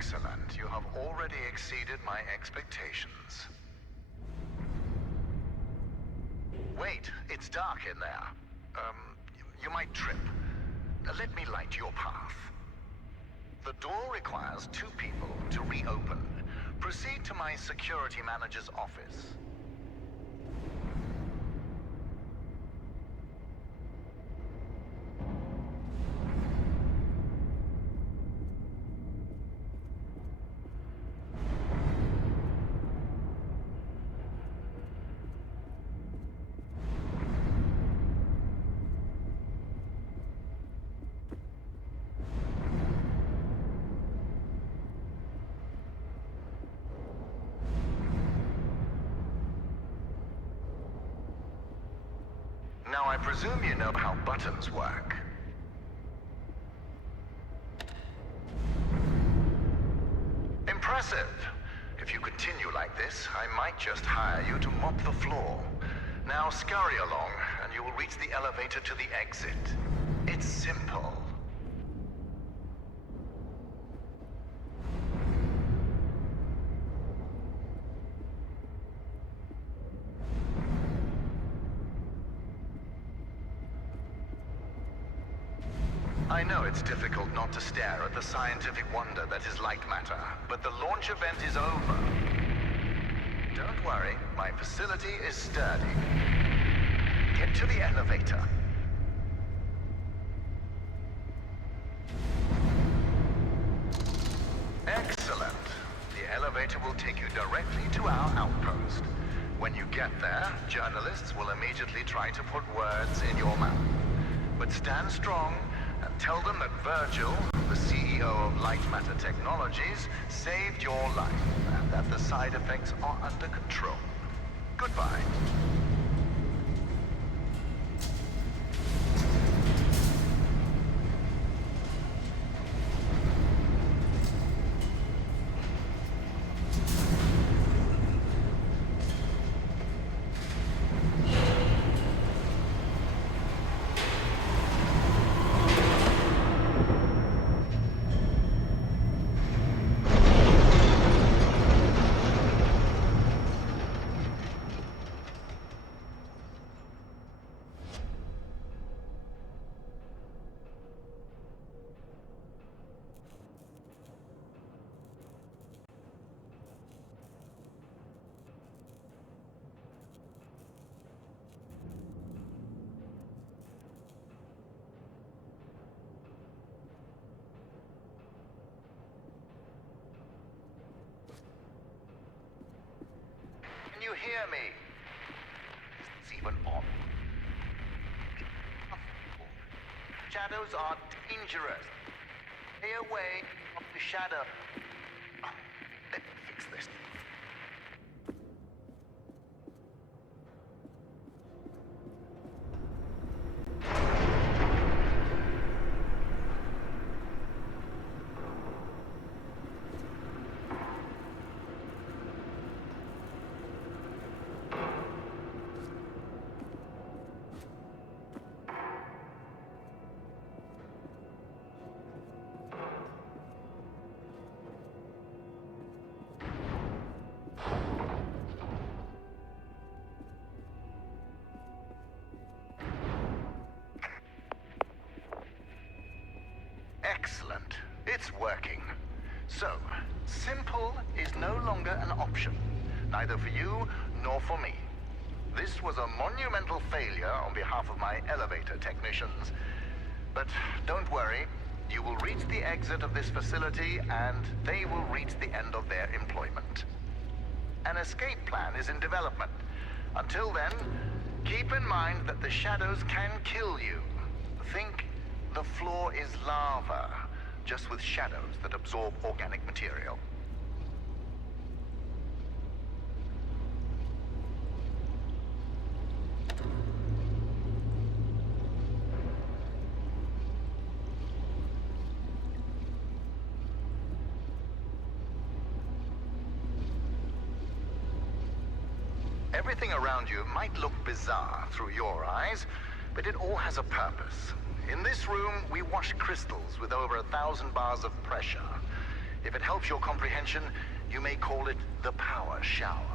Excellent. You have already exceeded my expectations. Wait, it's dark in there. You might trip. Let me light your path. The door requires 2 people to reopen. Proceed to my security manager's office. Now, I presume you know how buttons work. Impressive. If you continue like this, I might just hire you to mop the floor. Now scurry along, and you will reach the elevator to the exit. It's simple. I know it's difficult not to stare at the scientific wonder that is LightMatter, but the launch event is over. Don't worry, my facility is sturdy. Get to the elevator. Excellent. The elevator will take you directly to our outpost. When you get there, journalists will immediately try to put words in your mouth. But stand strong and tell them that Virgil, the CEO of LightMatter Technologies, saved your life and that the side effects are under control. Goodbye. Can you hear me? It's even on. Shadows are dangerous. Stay away from the shadow. Let me fix this. Excellent. It's working. So, simple is no longer an option, neither for you nor for me. This was a monumental failure on behalf of my elevator technicians. But don't worry, you will reach the exit of this facility and they will reach the end of their employment. An escape plan is in development. Until then, keep in mind that the shadows can kill you. Think the floor is lava, just with shadows that absorb organic material. Everything around you might look bizarre through your eyes, but it all has a purpose. In this room, we wash crystals with over 1,000 bars of pressure. If it helps your comprehension, you may call it the power shower.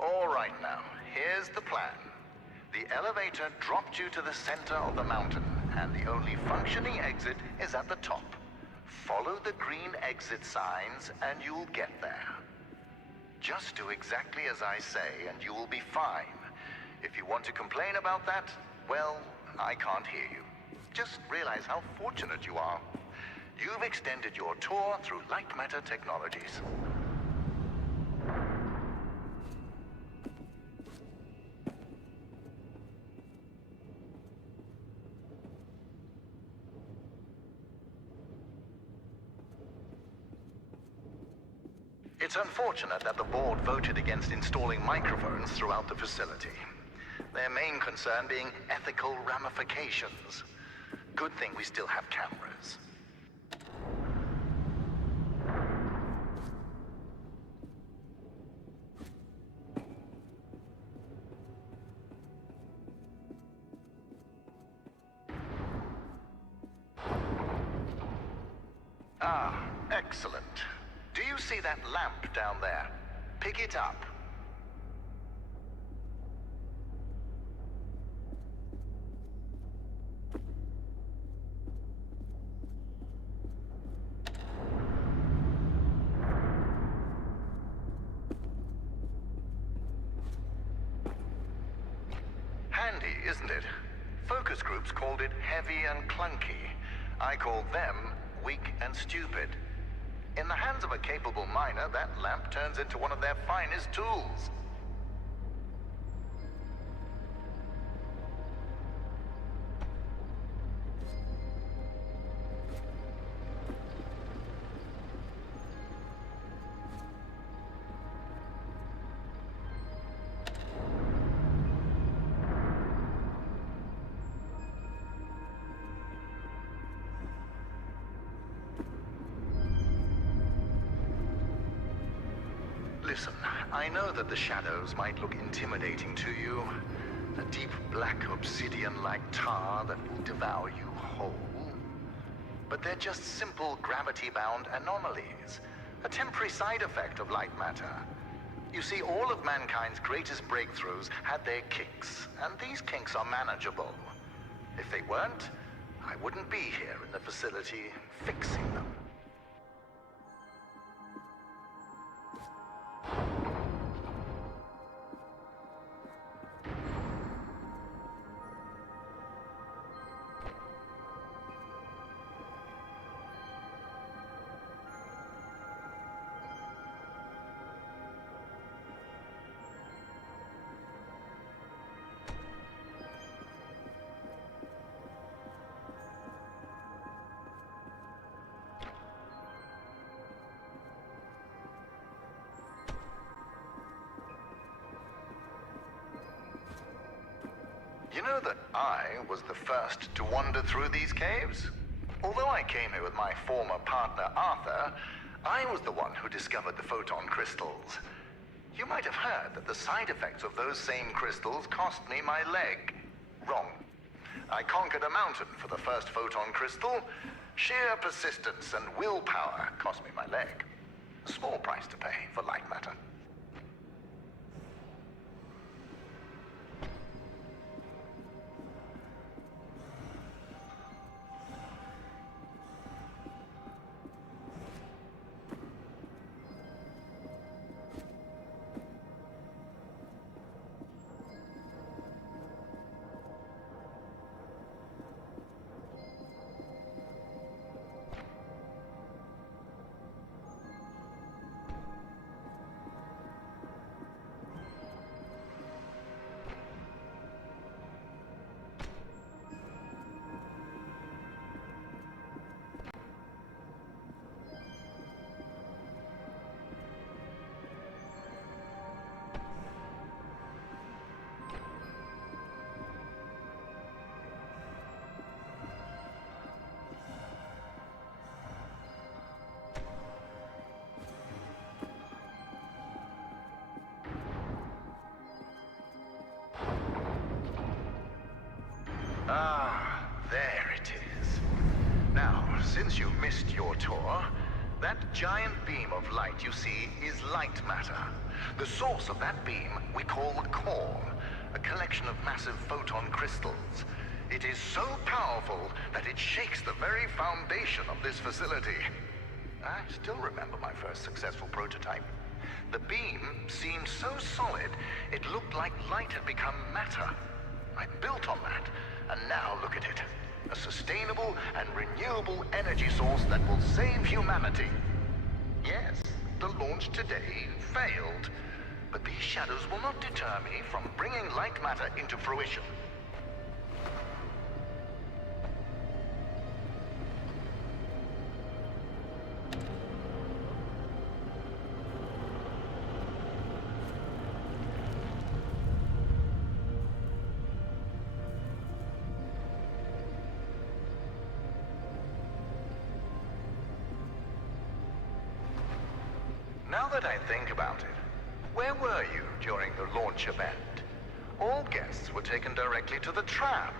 All right now, here's the plan. The elevator dropped you to the center of the mountain, and the only functioning exit is at the top. Follow the green exit signs, and you'll get there. Just do exactly as I say, and you will be fine. If you want to complain about that, well, I can't hear you. Just realize how fortunate you are. You've extended your tour through LightMatter technologies. It's unfortunate that the board voted against installing microphones throughout the facility. Their main concern being ethical ramifications. Good thing we still have cameras. Ah, excellent. Do you see that lamp down there? Pick it up. Handy, isn't it? Focus groups called it heavy and clunky. I called them weak and stupid. In the hands of a capable miner, that lamp turns into one of their finest tools. Listen, I know that the shadows might look intimidating to you. A deep black obsidian-like tar that will devour you whole. But they're just simple gravity-bound anomalies. A temporary side effect of light matter. You see, all of mankind's greatest breakthroughs had their kinks, and these kinks are manageable. If they weren't, I wouldn't be here in the facility fixing them. You know that I was the first to wander through these caves? Although I came here with my former partner, Arthur, I was the one who discovered the photon crystals. You might have heard that the side effects of those same crystals cost me my leg. Wrong. I conquered a mountain for the first photon crystal. Sheer persistence and willpower cost me my leg. A small price to pay for light matter. Ah, there it is. Now, since you've missed your tour, that giant beam of light you see is LightMatter. The source of that beam we call the core, a collection of massive photon crystals. It is so powerful that it shakes the very foundation of this facility. I still remember my first successful prototype. The beam seemed so solid, it looked like light had become matter. I built on that, and now look at it. A sustainable and renewable energy source that will save humanity. Yes, the launch today failed, but these shadows will not deter me from bringing LightMatter into fruition. Now that I think about it, where were you during the launch event? All guests were taken directly to the tram,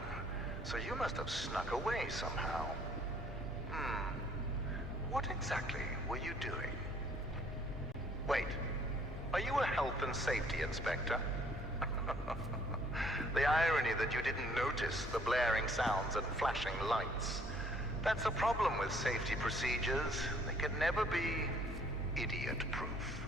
so you must have snuck away somehow. What exactly were you doing? Wait, are you a health and safety inspector? The irony that you didn't notice the blaring sounds and flashing lights. That's a problem with safety procedures. They could never be idiot-proof.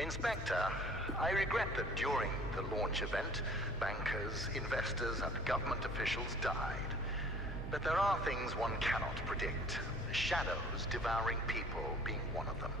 Inspector, I regret that during the launch event, bankers, investors, and government officials died. But there are things one cannot predict. Shadows devouring people being one of them.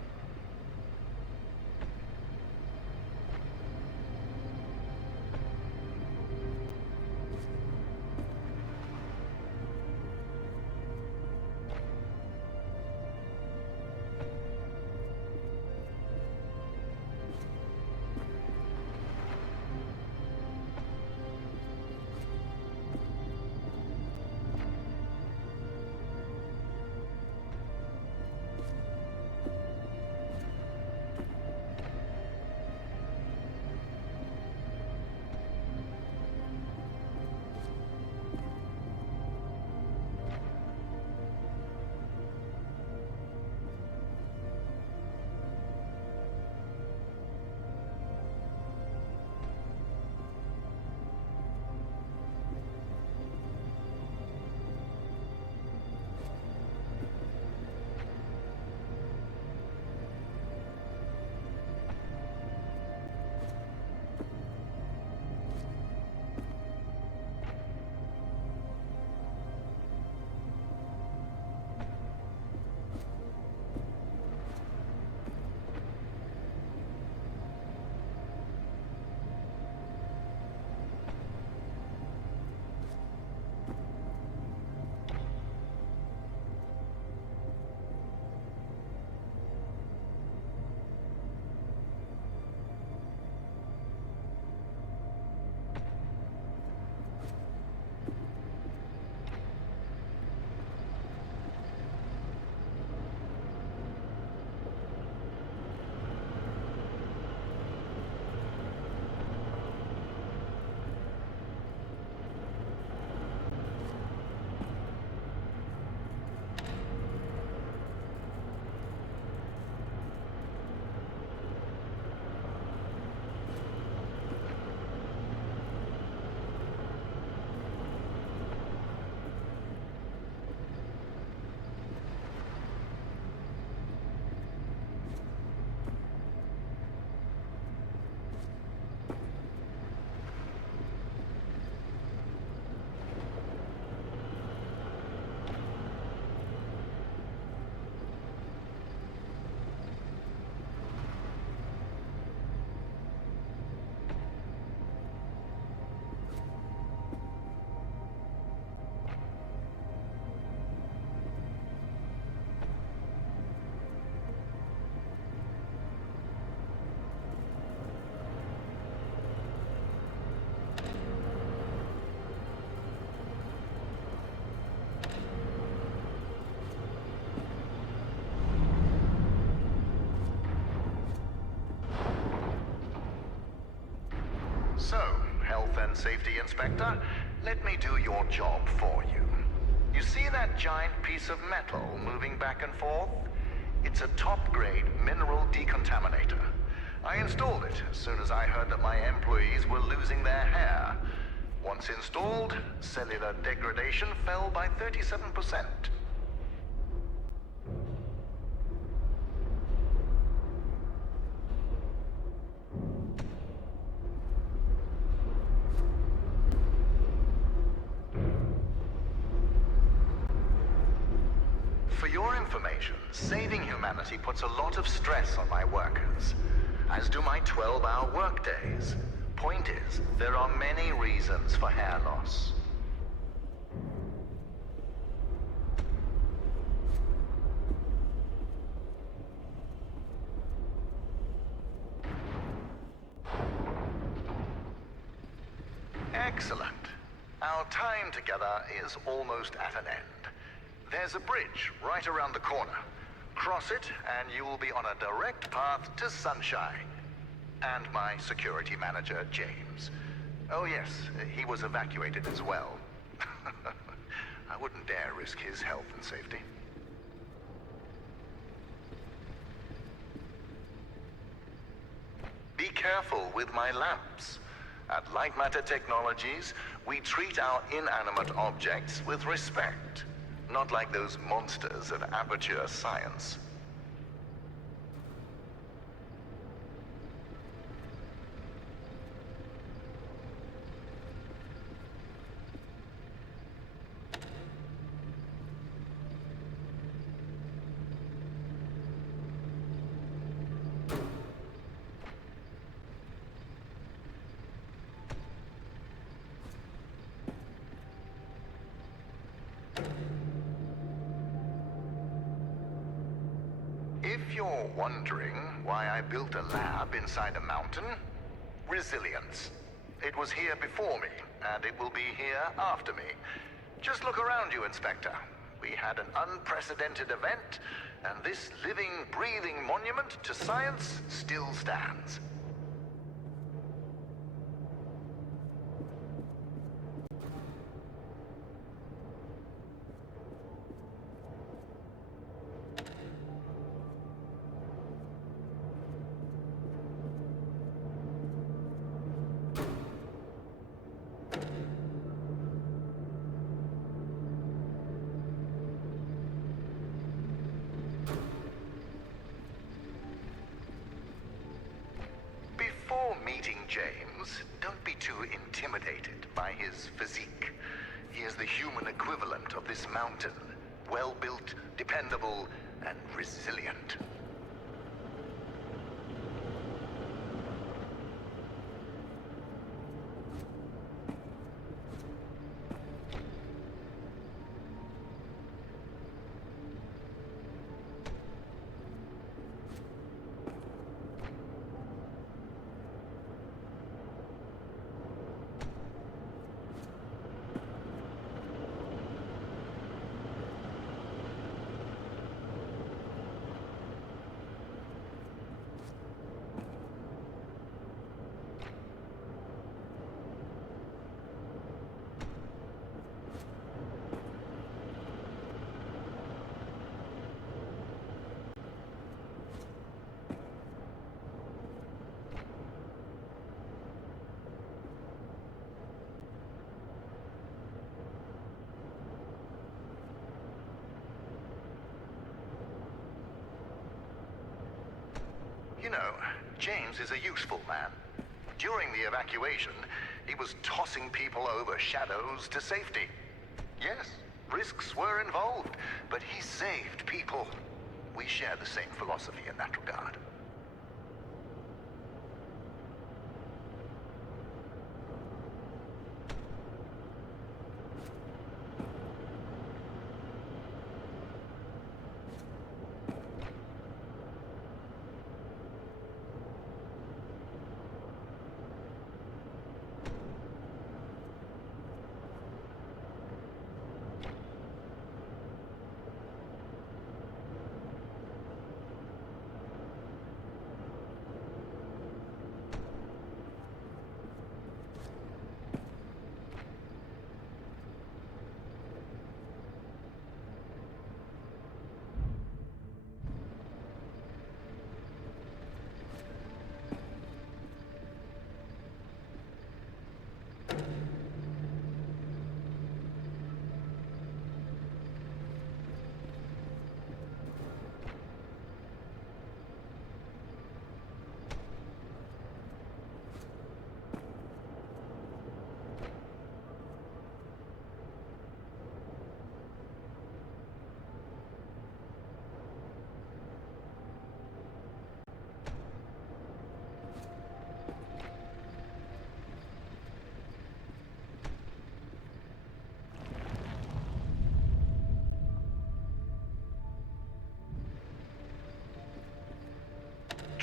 safety, Inspector. Let me do your job for you. You see that giant piece of metal moving back and forth? It's a top-grade mineral decontaminator. I installed it as soon as I heard that my employees were losing their hair. Once installed, cellular degradation fell by 37%. For your information, saving humanity puts a lot of stress on my workers, as do my 12-hour workdays. Point is, there are many reasons for hair loss. Excellent. Our time together is almost at an end. There's a bridge right around the corner. Cross it, and you will be on a direct path to sunshine. And my security manager, James. Oh yes, he was evacuated as well. I wouldn't dare risk his health and safety. Be careful with my lamps. At LightMatter Technologies, we treat our inanimate objects with respect. Not like those monsters of Aperture Science. If you're wondering why I built a lab inside a mountain, resilience. It was here before me, and it will be here after me. Just look around you, Inspector. We had an unprecedented event, and this living, breathing monument to science still stands. Before meeting James, don't be too intimidated by his physique. He is the human equivalent of this mountain. Well-built, dependable, and resilient. You know, James is a useful man. During the evacuation, he was tossing people over shadows to safety. Yes, risks were involved, but he saved people. We share the same philosophy in that regard.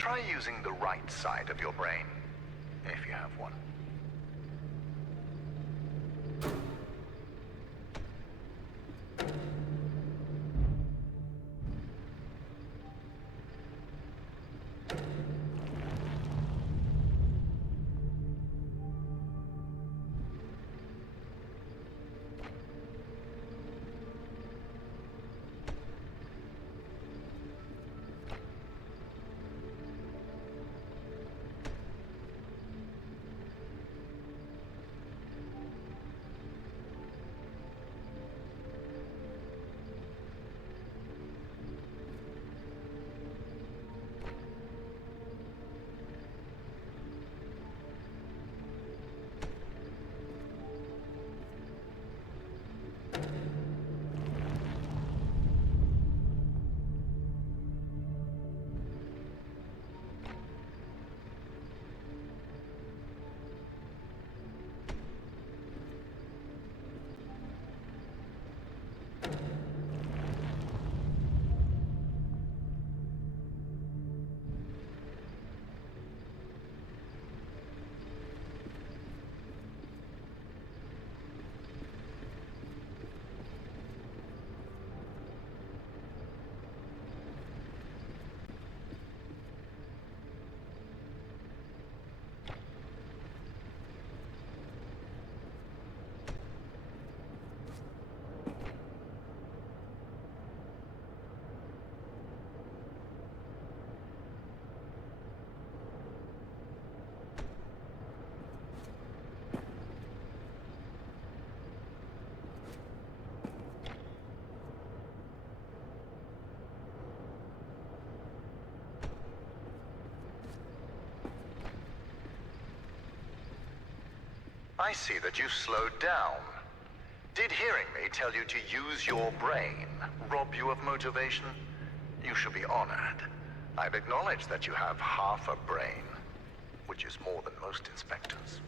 try using the right side of your brain, if you have one. I see that you slowed down. Did hearing me tell you to use your brain rob you of motivation? You should be honored. I've acknowledged that you have half a brain, which is more than most inspectors.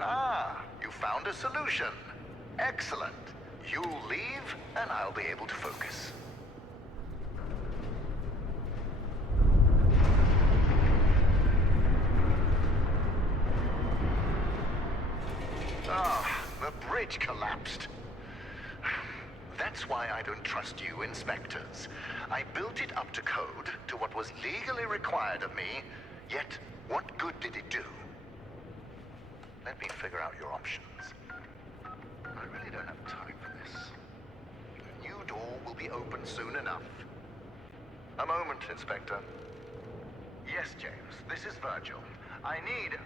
Ah, you found a solution. Excellent. You leave, and I'll be able to focus. Ah, the bridge collapsed. That's why I don't trust you, inspectors. I built it up to code, to what was legally required of me, yet what good did it do? Let me figure out your options. I really don't have time for this. The new door will be open soon enough. A moment, Inspector. Yes, James, this is Virgil. I need...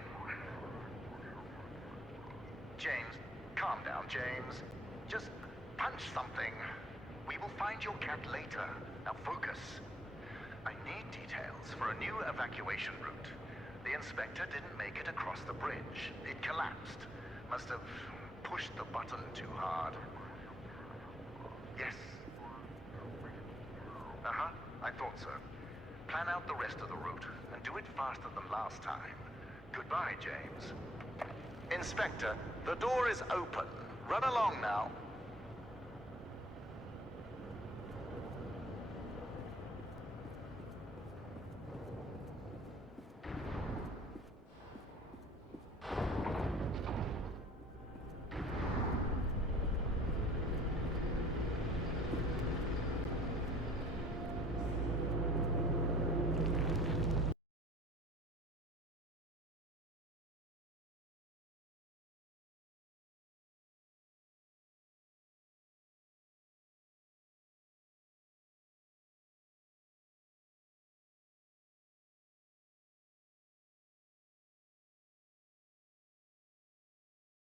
James, calm down, James. Just punch something. We will find your cat later. Now focus. I need details for a new evacuation route. The inspector didn't make it across the bridge. It collapsed. Must have pushed the button too hard. Yes. Uh-huh, I thought so. Plan out the rest of the route, and do it faster than last time. Goodbye, James. Inspector, the door is open. Run along now.